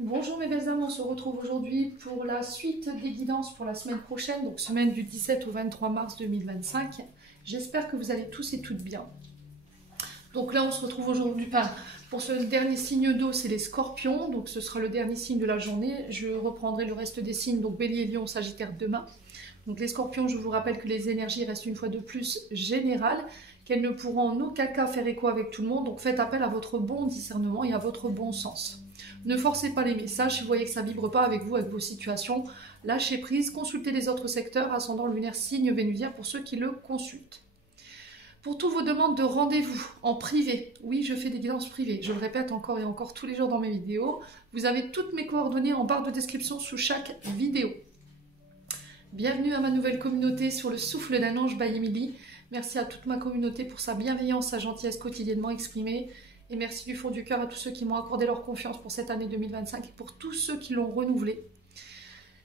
Bonjour mes belles âmes, on se retrouve aujourd'hui pour la suite des guidances pour la semaine prochaine, donc semaine du 17 au 23 mars 2025. J'espère que vous allez tous et toutes bien. Donc là on se retrouve aujourd'hui pour ce dernier signe d'eau, c'est les scorpions, donc ce sera le dernier signe de la journée. Je reprendrai le reste des signes, donc Bélier, Lion, Sagittaire demain. Donc les scorpions, je vous rappelle que les énergies restent une fois de plus générales, qu'elles ne pourront en aucun cas faire écho avec tout le monde, donc faites appel à votre bon discernement et à votre bon sens. Ne forcez pas les messages, si vous voyez que ça ne vibre pas avec vous, avec vos situations, lâchez prise, consultez les autres secteurs, ascendant lunaire, signe vénusien pour ceux qui le consultent. Pour toutes vos demandes de rendez-vous en privé, oui je fais des guidances privées, je le répète encore et encore tous les jours dans mes vidéos, vous avez toutes mes coordonnées en barre de description sous chaque vidéo. Bienvenue à ma nouvelle communauté sur le souffle d'un ange by Emily. Merci à toute ma communauté pour sa bienveillance, sa gentillesse quotidiennement exprimée. Et merci du fond du cœur à tous ceux qui m'ont accordé leur confiance pour cette année 2025 et pour tous ceux qui l'ont renouvelée.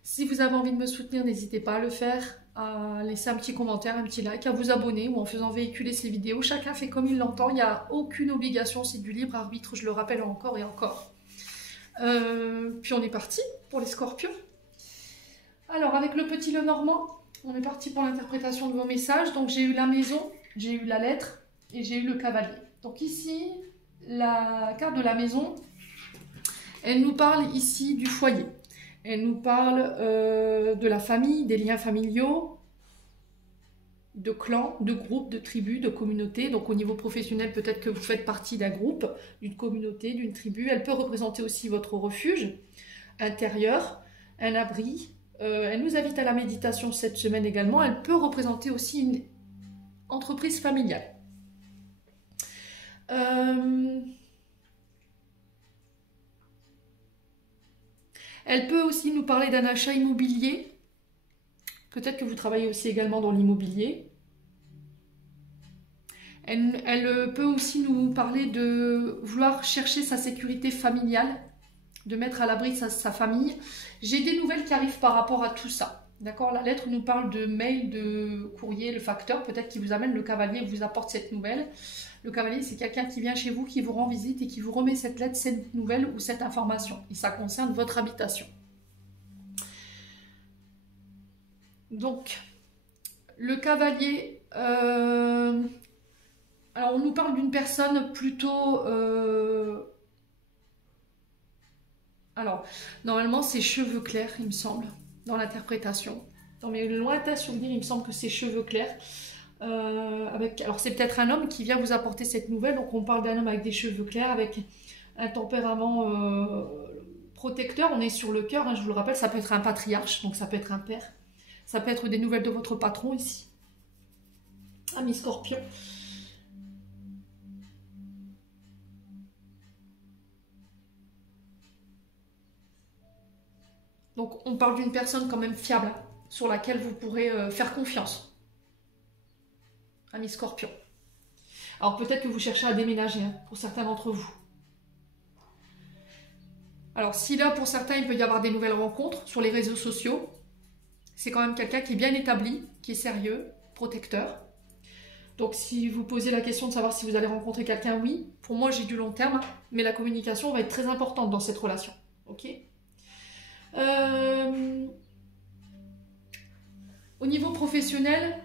Si vous avez envie de me soutenir, n'hésitez pas à le faire, à laisser un petit commentaire, un petit like, à vous abonner ou en faisant véhiculer ces vidéos. Chacun fait comme il l'entend, il n'y a aucune obligation, c'est du libre arbitre, je le rappelle encore et encore. Puis on est parti pour les scorpions. Alors avec le petit Lenormand, on est parti pour l'interprétation de vos messages. Donc j'ai eu la maison, j'ai eu la lettre et j'ai eu le cavalier. Donc ici, la carte de la maison, elle nous parle ici du foyer. Elle nous parle de la famille, des liens familiaux, de clans, de groupes, de tribus, de communautés. Donc au niveau professionnel, peut-être que vous faites partie d'un groupe, d'une communauté, d'une tribu. Elle peut représenter aussi votre refuge intérieur, un abri. Elle nous invite à la méditation cette semaine également. Elle peut représenter aussi une entreprise familiale. Elle peut aussi nous parler d'un achat immobilier. Peut-être que vous travaillez aussi également dans l'immobilier. Elle peut aussi nous parler de vouloir chercher sa sécurité familiale, de mettre à l'abri sa famille. J'ai des nouvelles qui arrivent par rapport à tout ça. D'accord, la lettre nous parle de mail, de courrier, le facteur, peut-être qui vous amène le cavalier, vous apporte cette nouvelle. Le cavalier, c'est quelqu'un qui vient chez vous, qui vous rend visite et qui vous remet cette lettre, cette nouvelle ou cette information. Et ça concerne votre habitation. Donc, le cavalier, alors on nous parle d'une personne plutôt... alors, normalement, c'est cheveux clairs, il me semble, dans l'interprétation. Dans mes lointains souvenirs, il me semble que c'est cheveux clairs. Alors, c'est peut-être un homme qui vient vous apporter cette nouvelle. Donc, on parle d'un homme avec des cheveux clairs, avec un tempérament protecteur. On est sur le cœur, hein, je vous le rappelle, ça peut être un patriarche, donc ça peut être un père. Ça peut être des nouvelles de votre patron ici. Ami Scorpion. Donc on parle d'une personne quand même fiable, sur laquelle vous pourrez faire confiance. Ami Scorpion. Alors peut-être que vous cherchez à déménager, hein, pour certains d'entre vous. Alors si là, pour certains, il peut y avoir des nouvelles rencontres sur les réseaux sociaux, c'est quand même quelqu'un qui est bien établi, qui est sérieux, protecteur. Donc si vous posez la question de savoir si vous allez rencontrer quelqu'un, oui. Pour moi, j'ai du long terme, mais la communication va être très importante dans cette relation. Ok ? Au niveau professionnel,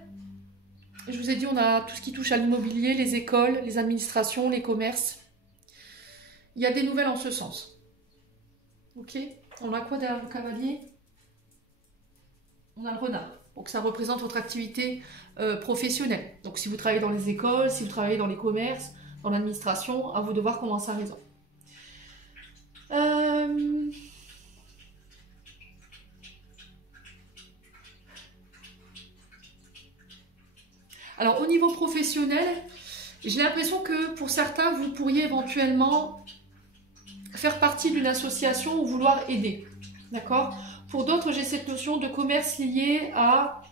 je vous ai dit, on a tout ce qui touche à l'immobilier, les écoles, les administrations, les commerces. Il y a des nouvelles en ce sens. Ok ? On a quoi derrière le cavalier ? On a le renard. Donc ça représente votre activité professionnelle. Donc si vous travaillez dans les écoles, si vous travaillez dans les commerces, dans l'administration, à vous de voir comment ça résonne. Alors au niveau professionnel, j'ai l'impression que pour certains, vous pourriez éventuellement faire partie d'une association ou vouloir aider. D'accord ? Pour d'autres, j'ai cette notion de commerce lié à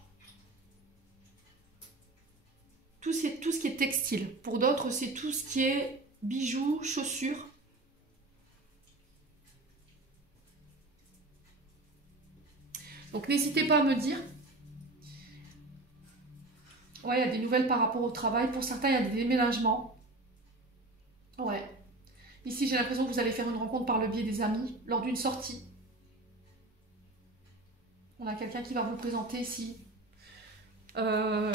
tout ce qui est textile. Pour d'autres, c'est tout ce qui est bijoux, chaussures. Donc n'hésitez pas à me dire. Ouais, il y a des nouvelles par rapport au travail. Pour certains, il y a des déménagements. Ouais. Ici, j'ai l'impression que vous allez faire une rencontre par le biais des amis, lors d'une sortie. On a quelqu'un qui va vous présenter ici. Un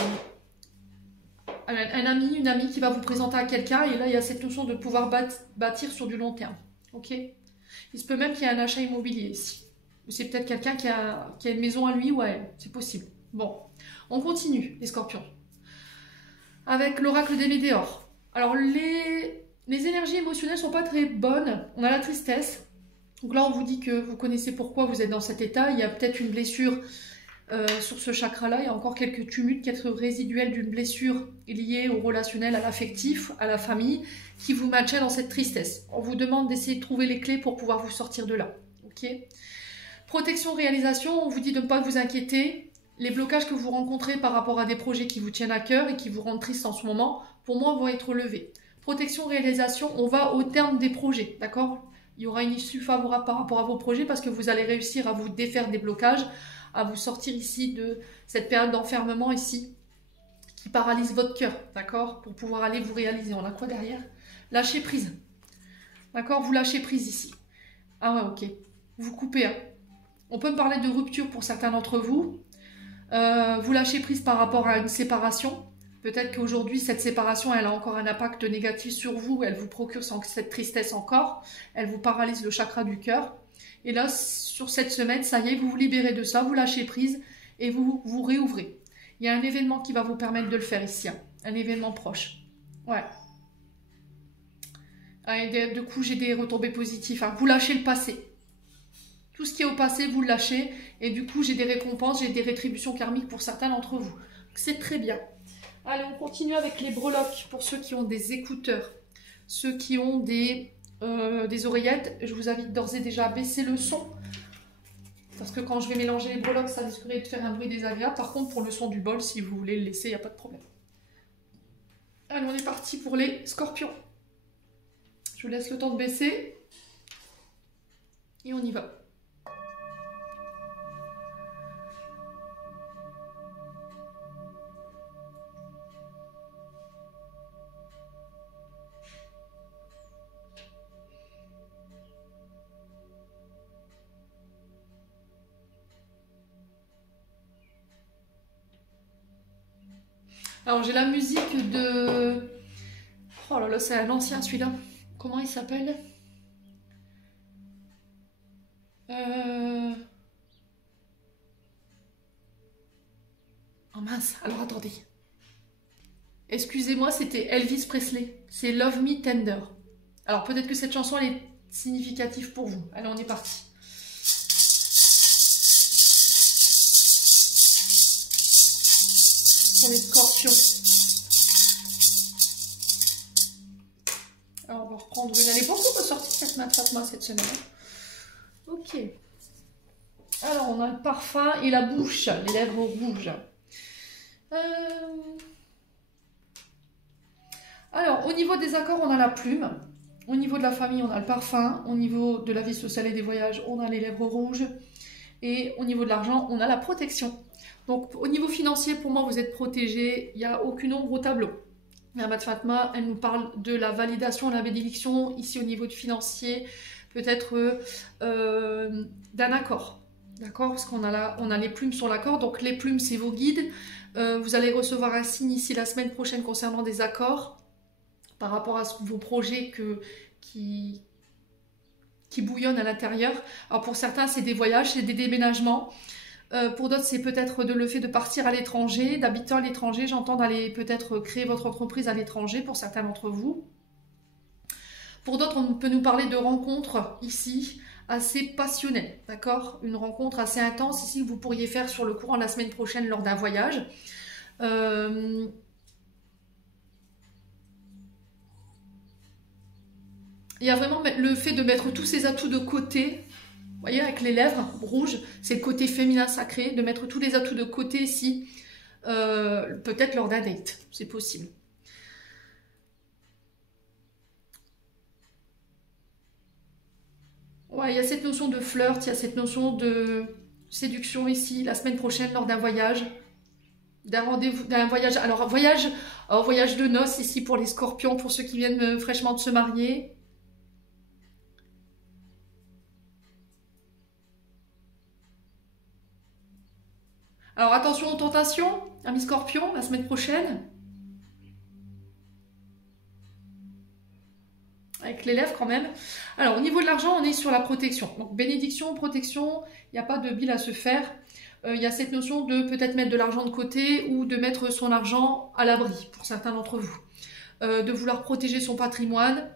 ami, une amie qui va vous présenter à quelqu'un. Et là, il y a cette notion de pouvoir bâtir sur du long terme. Ok? Il se peut même qu'il y ait un achat immobilier ici. C'est peut-être quelqu'un qui a une maison à lui ou à elle. C'est possible. Bon, on continue, les scorpions. Avec l'oracle des météores. Alors, les énergies émotionnelles ne sont pas très bonnes. On a la tristesse. Donc là, on vous dit que vous connaissez pourquoi vous êtes dans cet état. Il y a peut-être une blessure sur ce chakra-là. Il y a encore quelques tumultes, quelques résiduels d'une blessure liée au relationnel, à l'affectif, à la famille, qui vous maintiennent dans cette tristesse. On vous demande d'essayer de trouver les clés pour pouvoir vous sortir de là. Ok ? Protection, réalisation, on vous dit de ne pas vous inquiéter. Les blocages que vous rencontrez par rapport à des projets qui vous tiennent à cœur et qui vous rendent triste en ce moment, pour moi, vont être levés. Protection, réalisation, on va au terme des projets, d'accord ? Il y aura une issue favorable par rapport à vos projets parce que vous allez réussir à vous défaire des blocages, à vous sortir ici de cette période d'enfermement ici qui paralyse votre cœur, d'accord? Pour pouvoir aller vous réaliser. On a quoi derrière? Lâcher prise. D'accord? Vous lâchez prise ici. Ah ouais, ok. Vous coupez. Hein. On peut me parler de rupture pour certains d'entre vous. Vous lâchez prise par rapport à une séparation. Peut-être qu'aujourd'hui, cette séparation, elle a encore un impact négatif sur vous. Elle vous procure cette tristesse encore. Elle vous paralyse le chakra du cœur. Et là, sur cette semaine, ça y est, vous vous libérez de ça, vous lâchez prise et vous vous réouvrez. Il y a un événement qui va vous permettre de le faire ici. Hein. Un événement proche. Ouais. Et du coup, j'ai des retombées positives. Hein. Vous lâchez le passé. Tout ce qui est au passé, vous le lâchez. Et du coup, j'ai des récompenses, j'ai des rétributions karmiques pour certains d'entre vous. C'est très bien. Allez, on continue avec les breloques pour ceux qui ont des écouteurs, ceux qui ont des oreillettes. Je vous invite d'ores et déjà à baisser le son parce que quand je vais mélanger les breloques, ça risquerait de faire un bruit désagréable. Par contre, pour le son du bol, si vous voulez le laisser, il n'y a pas de problème. Allez, on est parti pour les scorpions. Je vous laisse le temps de baisser et on y va. Alors j'ai la musique de... Oh là là, c'est un ancien celui-là. Comment il s'appelle? Oh mince, alors attendez. Excusez-moi, c'était Elvis Presley. C'est Love Me Tender. Alors peut-être que cette chanson, elle est significative pour vous. Allez, on est parti. Pour les scorpions. Alors on va reprendre une. Elle est beaucoup ressortie cette Fatma cette semaine. Ok. Alors on a le parfum et la bouche, les lèvres rouges. Alors au niveau des accords, on a la plume. Au niveau de la famille, on a le parfum. Au niveau de la vie sociale et des voyages, on a les lèvres rouges. Et au niveau de l'argent, on a la protection. Donc au niveau financier, pour moi, vous êtes protégé. Il n'y a aucune ombre au tableau. Mère Fatma, elle nous parle de la validation, la bénédiction. Ici, au niveau du financier, peut-être d'un accord. D'accord? Parce qu'on a là, on a les plumes sur l'accord. Donc les plumes, c'est vos guides. Vous allez recevoir un signe ici la semaine prochaine concernant des accords par rapport à vos projets qui bouillonnent à l'intérieur. Alors pour certains, c'est des voyages, c'est des déménagements. Pour d'autres, c'est peut-être le fait de partir à l'étranger, d'habiter à l'étranger. J'entends d'aller peut-être créer votre entreprise à l'étranger pour certains d'entre vous. Pour d'autres, on peut nous parler de rencontres ici assez passionnelles, d'accord? Une rencontre assez intense ici que vous pourriez faire sur le courant de la semaine prochaine lors d'un voyage. Il y a vraiment le fait de mettre tous ces atouts de côté. Vous voyez, avec les lèvres rouges, c'est le côté féminin sacré, de mettre tous les atouts de côté ici, peut-être lors d'un date, c'est possible. Ouais, il y a cette notion de flirt, il y a cette notion de séduction ici, la semaine prochaine lors d'un voyage, d'un rendez-vous, d'un voyage. Alors, voyage de noces ici pour les scorpions, pour ceux qui viennent fraîchement de se marier. Alors attention aux tentations, amis Scorpion, la semaine prochaine. Avec les lèvres quand même. Alors au niveau de l'argent, on est sur la protection. Donc bénédiction, protection, il n'y a pas de bile à se faire. Il y a cette notion de peut-être mettre de l'argent de côté ou de mettre son argent à l'abri pour certains d'entre vous. De vouloir protéger son patrimoine.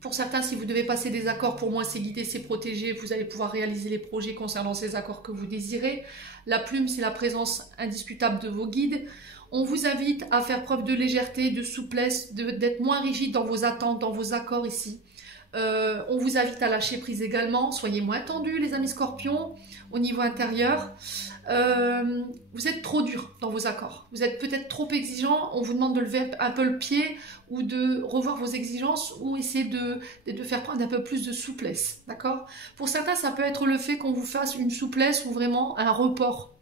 Pour certains, si vous devez passer des accords, pour moi c'est guider, c'est protéger, vous allez pouvoir réaliser les projets concernant ces accords que vous désirez. La plume, c'est la présence indiscutable de vos guides. On vous invite à faire preuve de légèreté, de souplesse, d'être moins rigide dans vos attentes, dans vos accords ici. On vous invite à lâcher prise également, soyez moins tendus les amis Scorpions au niveau intérieur. Vous êtes trop dur dans vos accords, vous êtes peut-être trop exigeant, on vous demande de lever un peu le pied ou de revoir vos exigences ou essayer de faire prendre un peu plus de souplesse, d'accord? Pour certains, ça peut être le fait qu'on vous fasse une souplesse ou vraiment un report.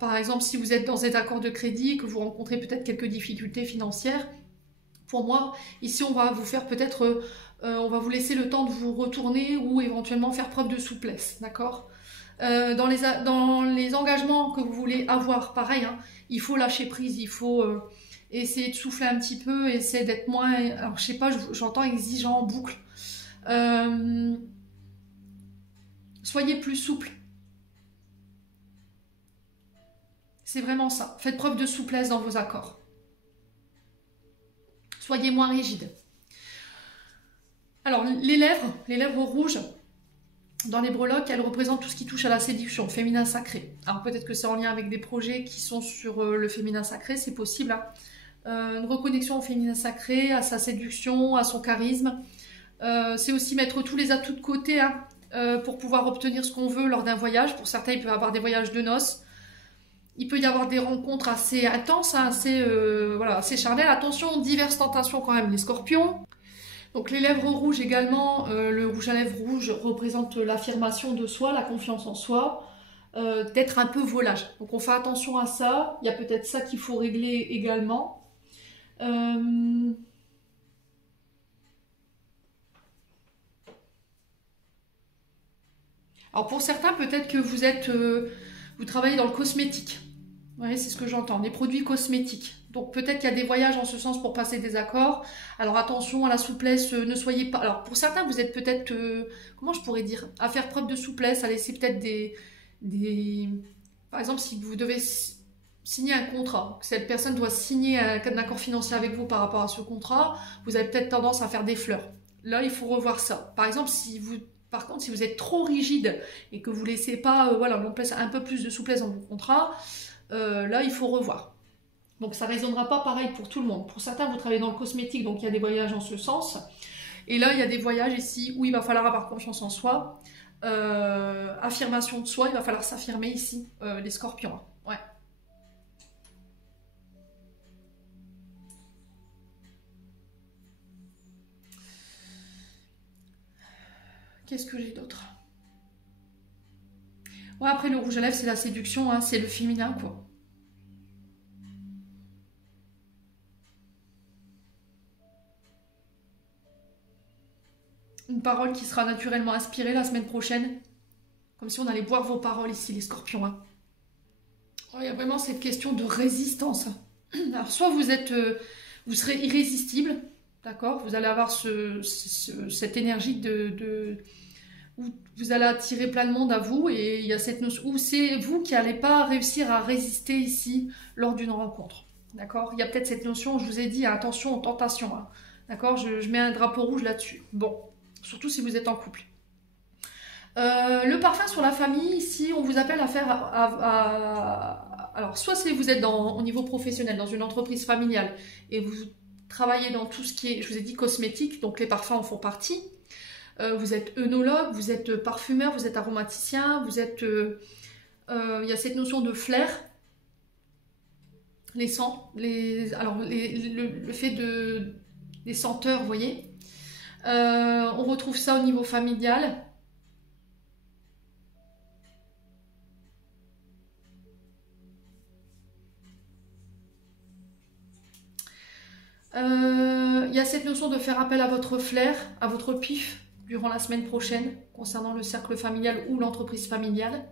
Par exemple, si vous êtes dans des accords de crédit, que vous rencontrez peut-être quelques difficultés financières, pour moi, ici on va vous faire peut-être, on va vous laisser le temps de vous retourner ou éventuellement faire preuve de souplesse, d'accord? Dans les engagements que vous voulez avoir, pareil, hein, il faut lâcher prise, il faut essayer de souffler un petit peu, essayer d'être moins, alors je sais pas, j'entends exigeant en boucle. Soyez plus souple. C'est vraiment ça. Faites preuve de souplesse dans vos accords. Soyez moins rigide. Alors, les lèvres rouges, dans les breloques, elles représentent tout ce qui touche à la séduction, féminin sacré. Alors, peut-être que c'est en lien avec des projets qui sont sur le féminin sacré, c'est possible. Hein. Une reconnexion au féminin sacré, à sa séduction, à son charisme. C'est aussi mettre tous les atouts de côté hein, pour pouvoir obtenir ce qu'on veut lors d'un voyage. Pour certains, il peut y avoir des voyages de noces. Il peut y avoir des rencontres assez intenses, hein, assez charnelles. Attention, diverses tentations quand même, les scorpions. Donc les lèvres rouges également, le rouge à lèvres rouge représente l'affirmation de soi, la confiance en soi, d'être un peu volage. Donc on fait attention à ça, il y a peut-être ça qu'il faut régler également. Alors pour certains, peut-être que vous travaillez dans le cosmétique. Oui, c'est ce que j'entends, des produits cosmétiques. Donc peut-être qu'il y a des voyages en ce sens pour passer des accords. Alors attention à la souplesse, ne soyez pas... Alors pour certains, vous êtes peut-être, comment je pourrais dire, à faire preuve de souplesse, à laisser peut-être Par exemple, si vous devez signer un contrat, que cette personne doit signer un accord financier avec vous par rapport à ce contrat, vous avez peut-être tendance à faire des fleurs. Là, il faut revoir ça. Par exemple, Par contre, si vous êtes trop rigide et que vous ne laissez pas on place un peu plus de souplesse dans vos contrats, là, il faut revoir. Donc, ça ne résonnera pas pareil pour tout le monde. Pour certains, vous travaillez dans le cosmétique, donc il y a des voyages en ce sens. Et là, il y a des voyages ici où il va falloir avoir confiance en soi. Affirmation de soi, il va falloir s'affirmer ici, les scorpions. Ouais. Qu'est-ce que j'ai d'autre? Ouais, après, le rouge à lèvres, c'est la séduction, hein, c'est le féminin, quoi. Une parole qui sera naturellement inspirée la semaine prochaine. Comme si on allait boire vos paroles ici, les scorpions. Hein. Oh, il y a vraiment cette question de résistance. Alors, soit vous serez irrésistible, d'accord? Vous allez avoir cette énergie où vous allez attirer plein de monde à vous et il y a cette notion où c'est vous qui n'allez pas réussir à résister ici lors d'une rencontre. D'accord? Il y a peut-être cette notion, je vous ai dit, attention aux tentations. Hein, d'accord? Je mets un drapeau rouge là-dessus. Bon. Surtout si vous êtes en couple. Le parfum sur la famille, ici, on vous appelle à faire... alors, soit si vous êtes au niveau professionnel, dans une entreprise familiale, et vous travaillez dans tout ce qui est, je vous ai dit, cosmétique, donc les parfums en font partie. Vous êtes œnologue, vous êtes parfumeur, vous êtes aromaticien, vous êtes... il y a cette notion de flair. Les sens, le fait des senteurs, vous voyez. On retrouve ça au niveau familial. Il y a cette notion de faire appel à votre flair, à votre pif durant la semaine prochaine concernant le cercle familial ou l'entreprise familiale.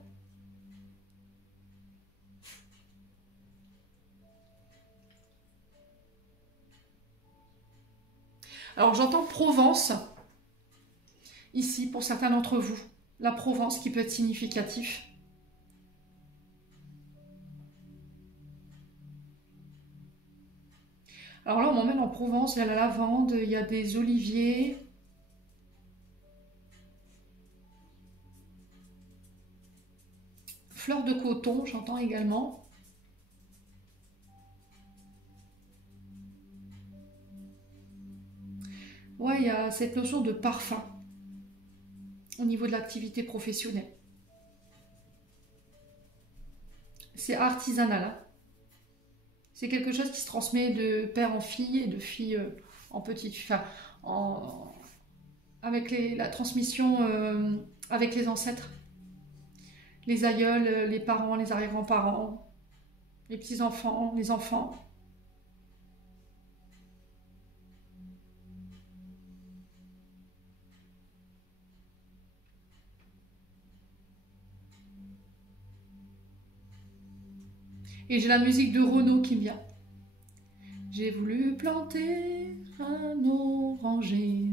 Alors j'entends Provence, ici pour certains d'entre vous. La Provence qui peut être significatif. Alors là on m'emmène en Provence, il y a la lavande, il y a des oliviers. Fleurs de coton, j'entends également. Ouais, il y a cette notion de parfum au niveau de l'activité professionnelle. C'est artisanal. Hein. C'est quelque chose qui se transmet de père en fille et de fille en petite. Enfin, avec la transmission avec les ancêtres. Les aïeuls, les parents, les arrière-grands-parents, les petits-enfants, les enfants. Et j'ai la musique de Renaud qui vient. J'ai voulu planter un oranger,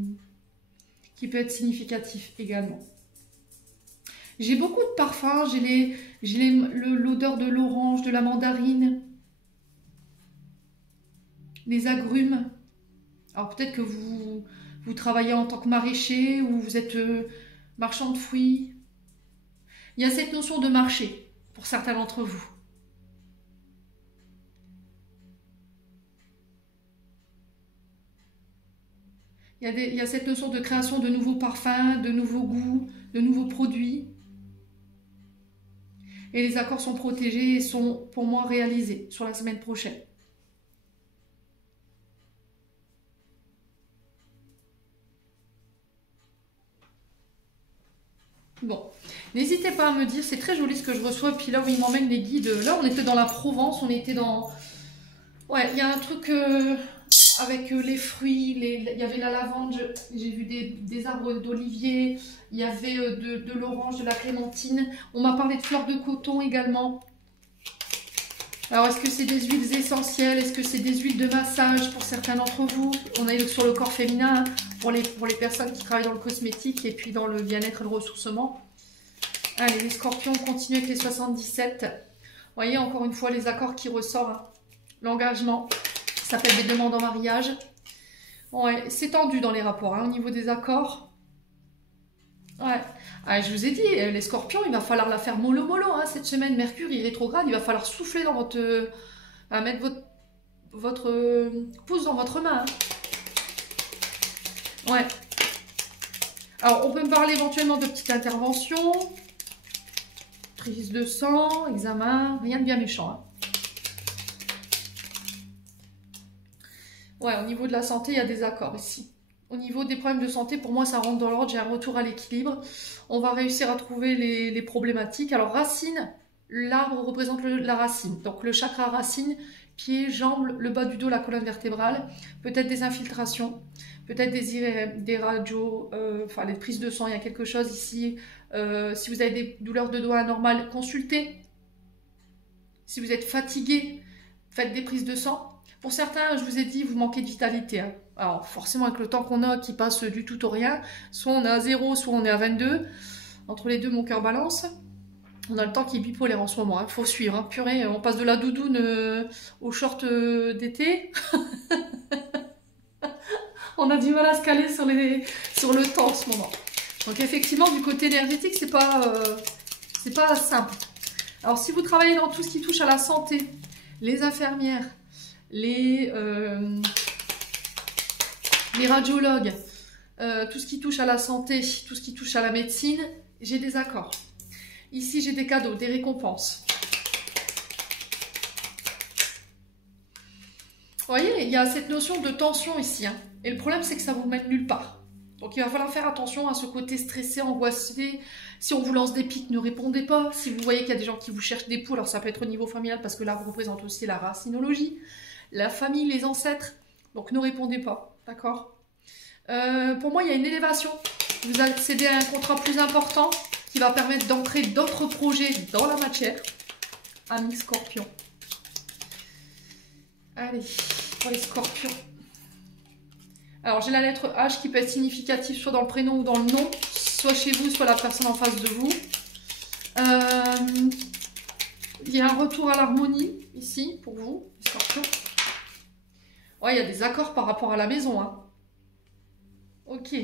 qui peut être significatif également. J'ai beaucoup de parfums, j'ai l'odeur de l'orange, de la mandarine, les agrumes. Alors peut-être que vous travaillez en tant que maraîcher ou vous êtes marchand de fruits. Il y a cette notion de marché pour certains d'entre vous. Il y a cette notion de création de nouveaux parfums, de nouveaux goûts, de nouveaux produits. Et les accords sont protégés et sont pour moi réalisés sur la semaine prochaine. Bon, n'hésitez pas à me dire, c'est très joli ce que je reçois. Puis là où ils m'emmènent les guides, là on était dans la Provence, on était dans... Ouais, il y a un truc avec les fruits, il y avait la lavande, j'ai vu des arbres d'olivier, il y avait de l'orange, de la clémentine. On m'a parlé de fleurs de coton également. Alors, est-ce que c'est des huiles essentielles? Est-ce que c'est des huiles de massage pour certains d'entre vous? On est sur le corps féminin, pour les personnes qui travaillent dans le cosmétique et puis dans le bien-être et le ressourcement. Allez, les scorpions, on continue avec les 77. Vous voyez, encore une fois, les accords qui ressortent. Hein. L'engagement, ça fait des demandes en mariage. Ouais, c'est tendu dans les rapports, hein, au niveau des accords. Ouais. Ah, je vous ai dit, les scorpions, il va falloir la faire mollo mollo hein, cette semaine. Mercure, il est rétrograde, il va falloir souffler dans votre... mettre votre pouce dans votre main. Hein. Ouais. Alors, on peut me parler éventuellement de petites interventions. Prise de sang, examen, rien de bien méchant. Hein. Ouais, au niveau de la santé, il y a des accords ici. Au niveau des problèmes de santé, pour moi, ça rentre dans l'ordre. J'ai un retour à l'équilibre. On va réussir à trouver les problématiques. Alors, racine, l'arbre représente la racine. Donc, le chakra racine, pieds, jambes, le bas du dos, la colonne vertébrale. Peut-être des infiltrations, peut-être des radios, enfin, des prises de sang. Il y a quelque chose ici. Si vous avez des douleurs de dos anormales, consultez. Si vous êtes fatigué, faites des prises de sang. Pour certains, je vous ai dit, vous manquez de vitalité. Hein. Alors, forcément, avec le temps qu'on a, qui passe du tout au rien, soit on est à 0, soit on est à 22. Entre les deux, mon cœur balance. On a le temps qui est bipolaire en ce moment. Il faut suivre. Hein. Purée, on passe de la doudoune au short d'été. On a du mal à se caler sur le temps en ce moment. Donc, effectivement, du côté énergétique, c'est pas simple. Alors, si vous travaillez dans tout ce qui touche à la santé, les infirmières, les radiologues, tout ce qui touche à la santé, tout ce qui touche à la médecine, j'ai des accords. Ici, j'ai des cadeaux, des récompenses. Vous voyez, il y a cette notion de tension ici. Hein. Et le problème, c'est que ça vous mène nulle part. Donc, il va falloir faire attention à ce côté stressé, angoissé. Si on vous lance des pics, ne répondez pas. Si vous voyez qu'il y a des gens qui vous cherchent des poux, alors ça peut être au niveau familial parce que là, vous représente aussi la racinologie, la famille, les ancêtres. Donc, ne répondez pas. D'accord? Pour moi, il y a une élévation. Vous accédez à un contrat plus important qui va permettre d'entrer d'autres projets dans la matière. Amis scorpions. Allez, pour les scorpions. Alors, j'ai la lettre H qui peut être significative soit dans le prénom ou dans le nom, soit chez vous, soit la personne en face de vous. Il y a un retour à l'harmonie ici pour vous, les scorpions. Ouais, il y a des accords par rapport à la maison. Hein. Ok.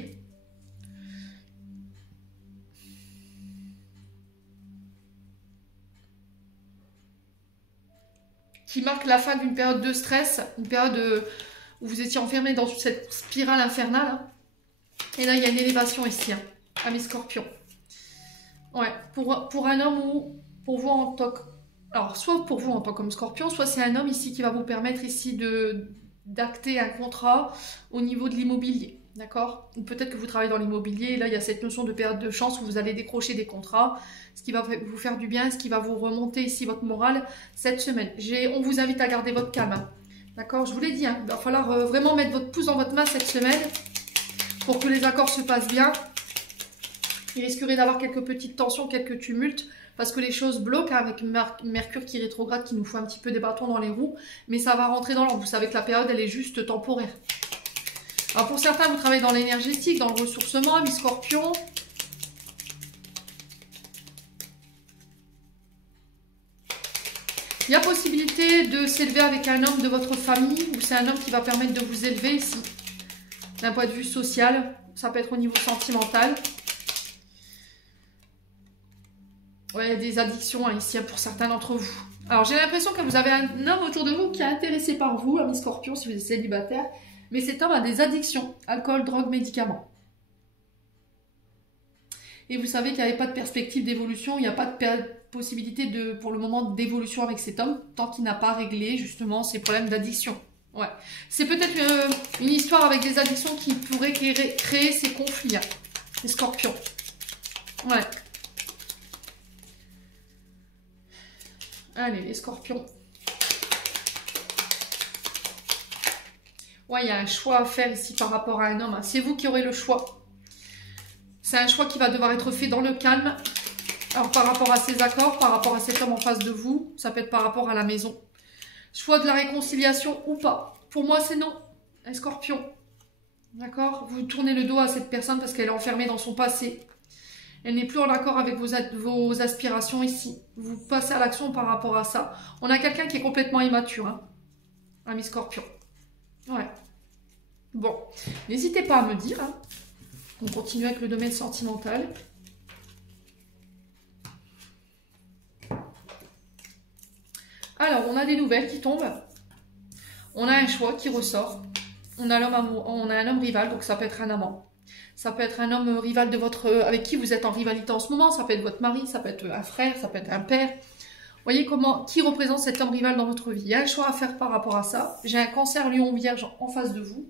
Qui marque la fin d'une période de stress, une période où vous étiez enfermé dans cette spirale infernale. Hein. Et là, il y a une élévation ici, hein, à mes scorpions. Ouais, pour un homme ou pour vous en tant que... Alors, soit pour vous en tant que scorpion, soit c'est un homme ici qui va vous permettre ici d'acter un contrat au niveau de l'immobilier. D'accord? Ou peut-être que vous travaillez dans l'immobilier, et là il y a cette notion de période de chance où vous allez décrocher des contrats, ce qui va vous faire du bien, ce qui va vous remonter ici votre morale cette semaine. On vous invite à garder votre calme. Hein. D'accord? Je vous l'ai dit, hein, il va falloir vraiment mettre votre pouce dans votre main cette semaine pour que les accords se passent bien. Il risquerait d'avoir quelques petites tensions, quelques tumultes, parce que les choses bloquent hein, avec Mercure qui rétrograde, qui nous fout un petit peu des bâtons dans les roues, mais ça va rentrer dans l'ordre. Vous savez que la période, elle est juste temporaire. Alors pour certains, vous travaillez dans l'énergétique, dans le ressourcement, mes scorpions. Il y a possibilité de s'élever avec un homme de votre famille, ou c'est un homme qui va permettre de vous élever ici, d'un point de vue social. Ça peut être au niveau sentimental. Ouais, il y a des addictions hein, ici pour certains d'entre vous. Alors j'ai l'impression que vous avez un homme autour de vous qui est intéressé par vous, mes scorpions, si vous êtes célibataire. Mais cet homme a des addictions, alcool, drogue, médicaments. Et vous savez qu'il n'y avait pas de perspective d'évolution, il n'y a pas de possibilité pour le moment d'évolution avec cet homme, tant qu'il n'a pas réglé justement ses problèmes d'addiction. Ouais. C'est peut-être une histoire avec des addictions qui pourrait créer ces conflits, hein, les scorpions. Ouais. Allez, les scorpions. Ouais, il y a un choix à faire ici par rapport à un homme. Hein. C'est vous qui aurez le choix. C'est un choix qui va devoir être fait dans le calme. Alors, par rapport à ces accords, par rapport à cet homme en face de vous, ça peut être par rapport à la maison. Choix de la réconciliation ou pas. Pour moi, c'est non. Un scorpion. D'accord? Vous tournez le dos à cette personne parce qu'elle est enfermée dans son passé. Elle n'est plus en accord avec vos aspirations ici. Vous passez à l'action par rapport à ça. On a quelqu'un qui est complètement immature. Hein. Ami scorpion. Ouais. Bon. N'hésitez pas à me dire. Hein. On continue avec le domaine sentimental. Alors, on a des nouvelles qui tombent. On a un choix qui ressort. On a un homme rival, donc ça peut être un amant. Ça peut être un homme rival avec qui vous êtes en rivalité en ce moment. Ça peut être votre mari, ça peut être un frère, ça peut être un père. Vous voyez qui représente cet homme rival dans votre vie. Il y a un choix à faire par rapport à ça. J'ai un cancer lion vierge en face de vous.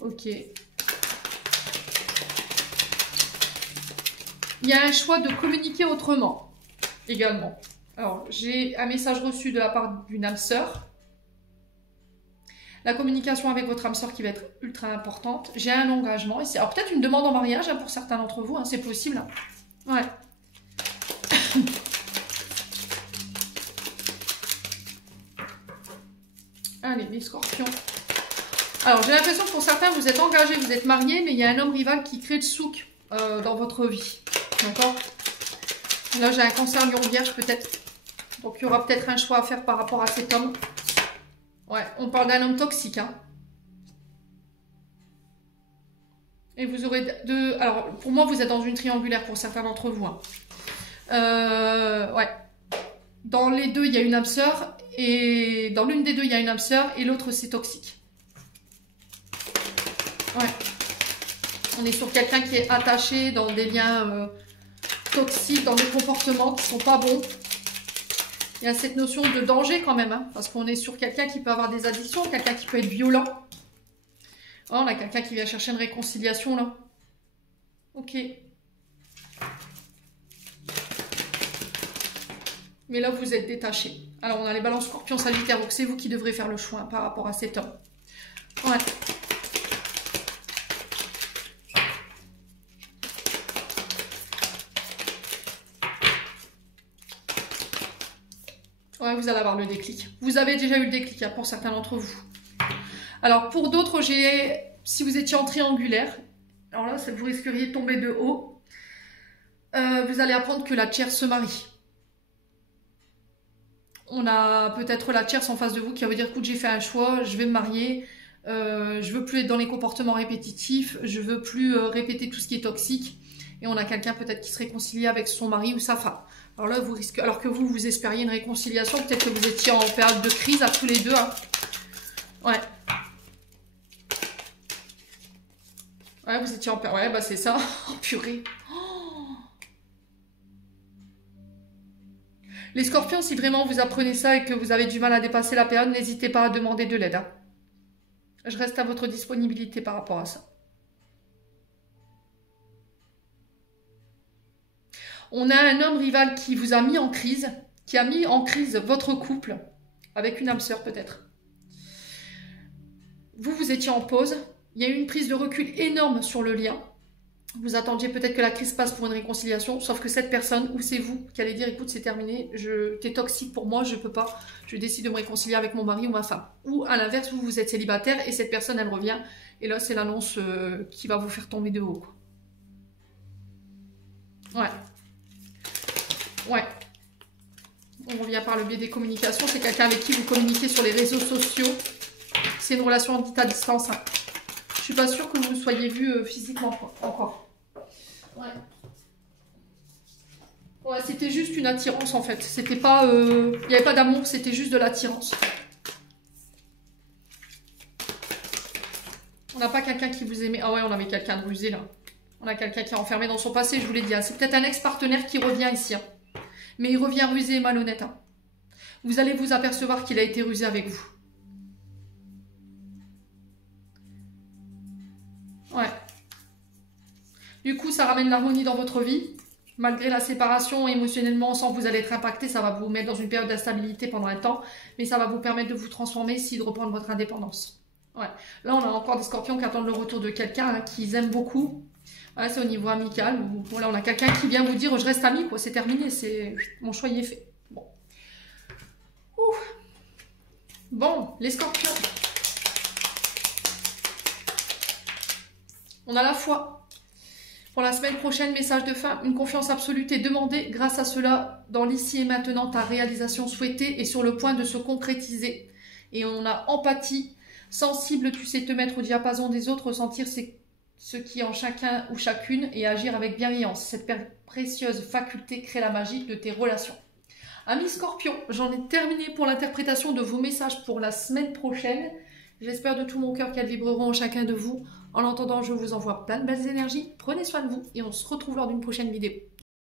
Ok. Il y a un choix de communiquer autrement également. Alors, j'ai un message reçu de la part d'une âme sœur. La communication avec votre âme sœur qui va être ultra importante. J'ai un engagement ici. Alors, peut-être une demande en mariage hein, pour certains d'entre vous. Hein, c'est possible. Hein. Ouais. Allez, les scorpions. Alors, j'ai l'impression que pour certains, vous êtes engagés, vous êtes mariés, mais il y a un homme rival qui crée le souk dans votre vie. D'accord? Là, j'ai un cancer lion vierge peut-être. Donc, il y aura peut-être un choix à faire par rapport à cet homme. Ouais, on parle d'un homme toxique. Hein. Et vous aurez Alors, pour moi, vous êtes dans une triangulaire pour certains d'entre vous. Hein. Ouais. Dans les deux, il y a une âme sœur. Et dans l'une des deux, il y a une âme sœur. Et l'autre, c'est toxique. Ouais. On est sur quelqu'un qui est attaché dans des liens toxiques, dans des comportements qui ne sont pas bons. Il y a cette notion de danger quand même, hein, parce qu'on est sur quelqu'un qui peut avoir des addictions, quelqu'un qui peut être violent. Oh, on a quelqu'un qui vient chercher une réconciliation là. Ok. Mais là, vous êtes détaché. Alors, on a les balances scorpions sagittaires, donc c'est vous qui devrez faire le choix hein, par rapport à cet homme. Ouais. Ouais, vous allez avoir le déclic. Vous avez déjà eu le déclic hein, pour certains d'entre vous. Alors pour d'autres, si vous étiez en triangulaire, alors là, vous risqueriez de tomber de haut. Vous allez apprendre que la tierce se marie. On a peut-être la tierce en face de vous qui va vous dire, écoute, j'ai fait un choix, je vais me marier, je veux plus être dans les comportements répétitifs, je veux plus répéter tout ce qui est toxique. Et on a quelqu'un peut-être qui se réconcilie avec son mari ou sa femme. Alors là, alors que vous espériez une réconciliation, peut-être que vous étiez en période de crise à tous les deux. Hein. Ouais. Ouais, vous étiez en période... Ouais, bah c'est ça. Oh, purée. Oh. Les scorpions, si vraiment vous apprenez ça et que vous avez du mal à dépasser la période, n'hésitez pas à demander de l'aide. Hein. Je reste à votre disponibilité par rapport à ça. On a un homme rival qui vous a mis en crise, qui a mis en crise votre couple, avec une âme sœur peut-être. Vous étiez en pause, il y a eu une prise de recul énorme sur le lien. Vous attendiez peut-être que la crise passe pour une réconciliation, sauf que cette personne, ou c'est vous qui allez dire, écoute, c'est terminé, t'es toxique pour moi, je peux pas, je décide de me réconcilier avec mon mari ou ma femme. Ou à l'inverse, vous êtes célibataire et cette personne, elle revient, et là, c'est l'annonce qui va vous faire tomber de haut. Quoi. Ouais. Ouais. On revient par le biais des communications. C'est quelqu'un avec qui vous communiquez sur les réseaux sociaux. C'est une relation dite à distance. Hein. Je suis pas sûre que vous soyez vu physiquement encore. Ouais. Ouais, c'était juste une attirance en fait. C'était pas... Il n'y avait pas d'amour, c'était juste de l'attirance. On n'a pas quelqu'un qui vous aimait. Ah ouais, on avait quelqu'un de rusé là. On a quelqu'un qui est enfermé dans son passé, je vous l'ai dit. Hein. C'est peut-être un ex-partenaire qui revient ici. Hein. Mais il revient rusé et malhonnête. Hein. Vous allez vous apercevoir qu'il a été rusé avec vous. Ouais. Du coup, ça ramène l'harmonie dans votre vie. Malgré la séparation, émotionnellement, sans que vous allez être impacté, ça va vous mettre dans une période d'instabilité pendant un temps. Mais ça va vous permettre de vous transformer ici, de reprendre votre indépendance. Ouais. Là, on a encore des scorpions qui attendent le retour de quelqu'un hein, qu'ils aiment beaucoup. Ouais, c'est au niveau amical. Où, voilà, on a quelqu'un qui vient vous dire je reste ami, quoi. C'est terminé, mon choix y est fait. Bon. Ouh. Bon, les scorpions. On a la foi. Pour la semaine prochaine, message de fin, une confiance absolue est demandée. Grâce à cela, dans l'ici et maintenant, ta réalisation souhaitée est sur le point de se concrétiser. Et on a empathie, sensible, tu sais te mettre au diapason des autres, ressentir ce qui est en chacun ou chacune et agir avec bienveillance. Cette précieuse faculté crée la magie de tes relations. Amis Scorpion, j'en ai terminé pour l'interprétation de vos messages pour la semaine prochaine. J'espère de tout mon cœur qu'elles vibreront en chacun de vous. En attendant, je vous envoie plein de belles énergies. Prenez soin de vous et on se retrouve lors d'une prochaine vidéo.